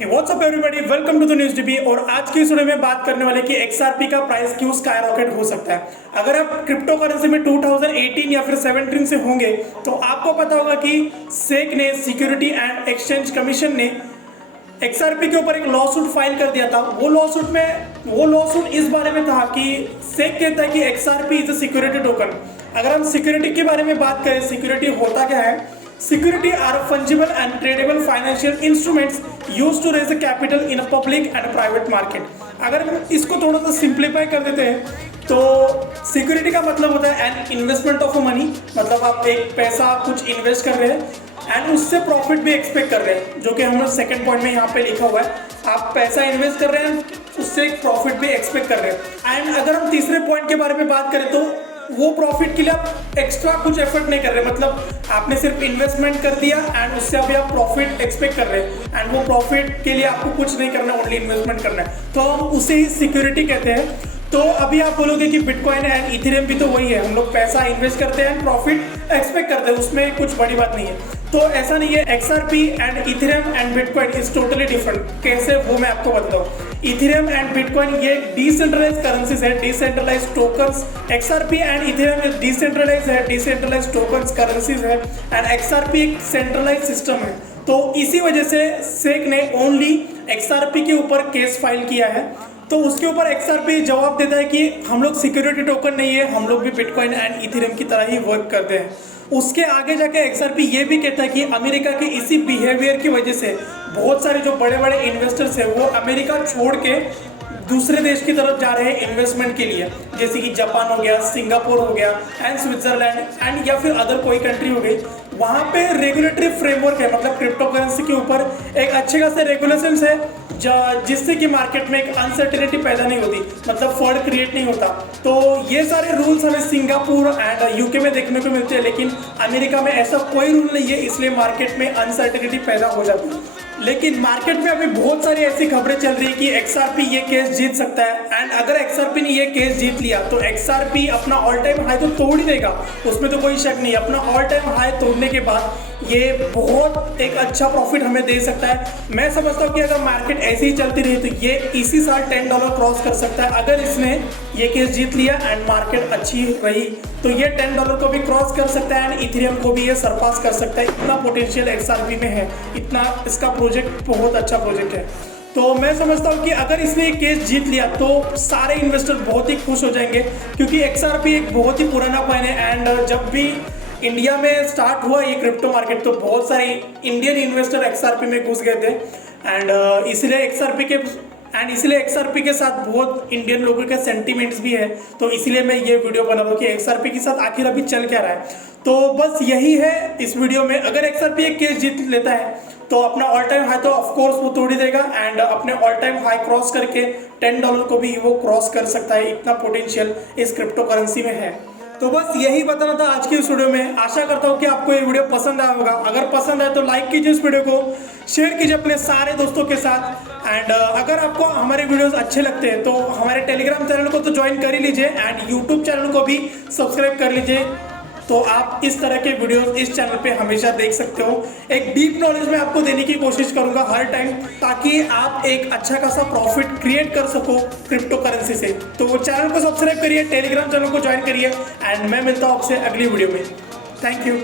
WhatsApp everybody, welcome to the NewsDB। और आज की इस वीडियो में बात करने वाले कि XRP का प्राइस क्यों स्काई रॉकेट हो सकता है। अगर आप क्रिप्टो करेंसी में 2018 या फिर 17 से होंगे तो आपको पता होगा कि सेक ने, सिक्योरिटी एंड एक्सचेंज कमीशन ने XRP के ऊपर एक लॉ सूट फाइल कर दिया था। वो लॉ सूट इस बारे में था कि सेक कहता है कि XRP is a security token. अगर हम सिक्योरिटी के बारे में बात करें, सिक्योरिटी होता क्या है? Security are fungible and tradable financial instruments used to raise a capital in a public and private market। अगर हम इसको थोड़ा सा सिंप्लीफाई कर देते हैं तो सिक्योरिटी का मतलब होता है एन इन्वेस्टमेंट ऑफ मनी, मतलब आप एक पैसा कुछ इन्वेस्ट कर रहे हैं एंड उससे प्रॉफिट भी एक्सपेक्ट कर रहे हैं, जो कि हम सेकंड पॉइंट में यहाँ पे लिखा हुआ है। आप पैसा इन्वेस्ट कर रहे हैं, उससे एक प्रॉफिट भी एक्सपेक्ट कर रहे हैं। एंड अगर हम तीसरे पॉइंट के बारे में बात करें तो वो प्रॉफिट के लिए आप एक्स्ट्रा कुछ एफर्ट नहीं कर रहे, मतलब आपने सिर्फ इन्वेस्टमेंट कर दिया एंड उससे अभी आप प्रॉफिट एक्सपेक्ट कर रहे हैं एंड वो प्रॉफिट के लिए आपको कुछ नहीं करना, ओनली इन्वेस्टमेंट करना है, तो हम उसे ही सिक्योरिटी कहते हैं। तो अभी आप बोलोगे कि बिटकॉइन एंड इथेरियम भी तो वही है, हम लोग पैसा इन्वेस्ट करते हैं एंड प्रॉफिट एक्सपेक्ट करते हैं, उसमें कुछ बड़ी बात नहीं है। तो ऐसा नहीं है, XRP and Ethereum and bitcoin is totally different. कैसे, वो मैं आपको बताता हूँ। इथेरियम एंड बिटकॉइन ये डिसेंट्रलाइज्ड करेंसीज है, decentralised tokens. XRP and Ethereum decentralised है, डिसेंट्रलाइज्ड टोकन्स करेंसीज है एंड XRP एक सेंट्रलाइज्ड सिस्टम है। तो इसी वजह से सेक ने ओनली XRP के ऊपर केस फाइल किया है। तो उसके ऊपर XRP जवाब देता है कि हम लोग सिक्योरिटी टोकन नहीं है, हम लोग भी बिटकॉइन एंड इथेरियम की तरह ही वर्क करते हैं। उसके आगे जाके XRP ये भी कहता है कि अमेरिका के इसी बिहेवियर की वजह से बहुत सारे जो बड़े बड़े इन्वेस्टर्स हैं वो अमेरिका छोड़ के दूसरे देश की तरफ जा रहे हैं इन्वेस्टमेंट के लिए, जैसे कि जापान हो गया, सिंगापुर हो गया एंड स्विट्जरलैंड एंड या फिर अदर कोई कंट्री हो गई। वहाँ पे रेगुलेटरी फ्रेमवर्क है, मतलब क्रिप्टो करेंसी के ऊपर एक अच्छे खासे रेगुलेशंस है जिससे कि मार्केट में एक अनसर्टेनिटी पैदा नहीं होती, मतलब फ्रॉड क्रिएट नहीं होता। तो ये सारे रूल्स हमें सिंगापुर एंड यूके में देखने को मिलते हैं, लेकिन अमेरिका में ऐसा कोई रूल नहीं है, इसलिए मार्केट में अनसर्टेनिटी पैदा हो जाती है। लेकिन मार्केट में अभी बहुत सारी ऐसी खबरें चल रही है कि XRP ये केस जीत सकता है एंड अगर XRP ने ये केस जीत लिया तो XRP अपना ऑल टाइम हाई तो तोड़ ही देगा, उसमें तो कोई शक नहीं। अपना ऑल टाइम हाई तोड़ने के बाद ये बहुत एक अच्छा प्रॉफिट हमें दे सकता है। मैं समझता हूँ कि अगर मार्केट ऐसे ही चलती रही तो ये इसी साल $10 क्रॉस कर सकता है। अगर इसने ये केस जीत लिया एंड मार्केट अच्छी रही तो ये $10 को भी क्रॉस कर सकता है एंड इथेरियम को भी ये सरपास कर सकता है। इतना पोटेंशियल XRP में है, इतना इसका प्रोजेक्ट बहुत अच्छा प्रोजेक्ट है। तो मैं समझता हूँ कि अगर इसने ये केस जीत लिया तो सारे इन्वेस्टर बहुत ही खुश हो जाएंगे, क्योंकि XRP एक बहुत ही पुराना कॉइन है एंड जब भी इंडिया में स्टार्ट हुआ ये क्रिप्टो मार्केट तो बहुत सारे इंडियन इन्वेस्टर XRP में घुस गए थे एंड इसलिए XRP के साथ बहुत इंडियन लोगों के सेंटीमेंट्स भी है। तो इसलिए मैं ये वीडियो बना रहा हूँ कि XRP के साथ आखिर अभी चल क्या रहा है। तो बस यही है इस वीडियो में। अगर XRP एक केस जीत लेता है तो अपना ऑल टाइम हाई तो ऑफकोर्स वो तोड़ ही देगा एंड अपने ऑल टाइम हाई क्रॉस करके $10 को भी वो क्रॉस कर सकता है, इतना पोटेंशियल इस क्रिप्टो करेंसी में है। तो बस यही बताना था आज की इस वीडियो में। आशा करता हूँ कि आपको ये वीडियो पसंद आया होगा। अगर पसंद आए तो लाइक कीजिए इस वीडियो को, शेयर कीजिए अपने सारे दोस्तों के साथ एंड अगर आपको हमारे वीडियोस अच्छे लगते हैं तो हमारे टेलीग्राम चैनल को तो ज्वाइन कर ही लीजिए एंड यूट्यूब चैनल को भी सब्सक्राइब कर लीजिए, तो आप इस तरह के वीडियोस इस चैनल पे हमेशा देख सकते हो। एक डीप नॉलेज में आपको देने की कोशिश करूंगा हर टाइम, ताकि आप एक अच्छा खासा प्रॉफिट क्रिएट कर सको क्रिप्टो करेंसी से। तो चैनल को सब्सक्राइब करिए, टेलीग्राम चैनल को ज्वाइन करिए एंड मैं मिलता हूँ आपसे अगली वीडियो में। Thank you.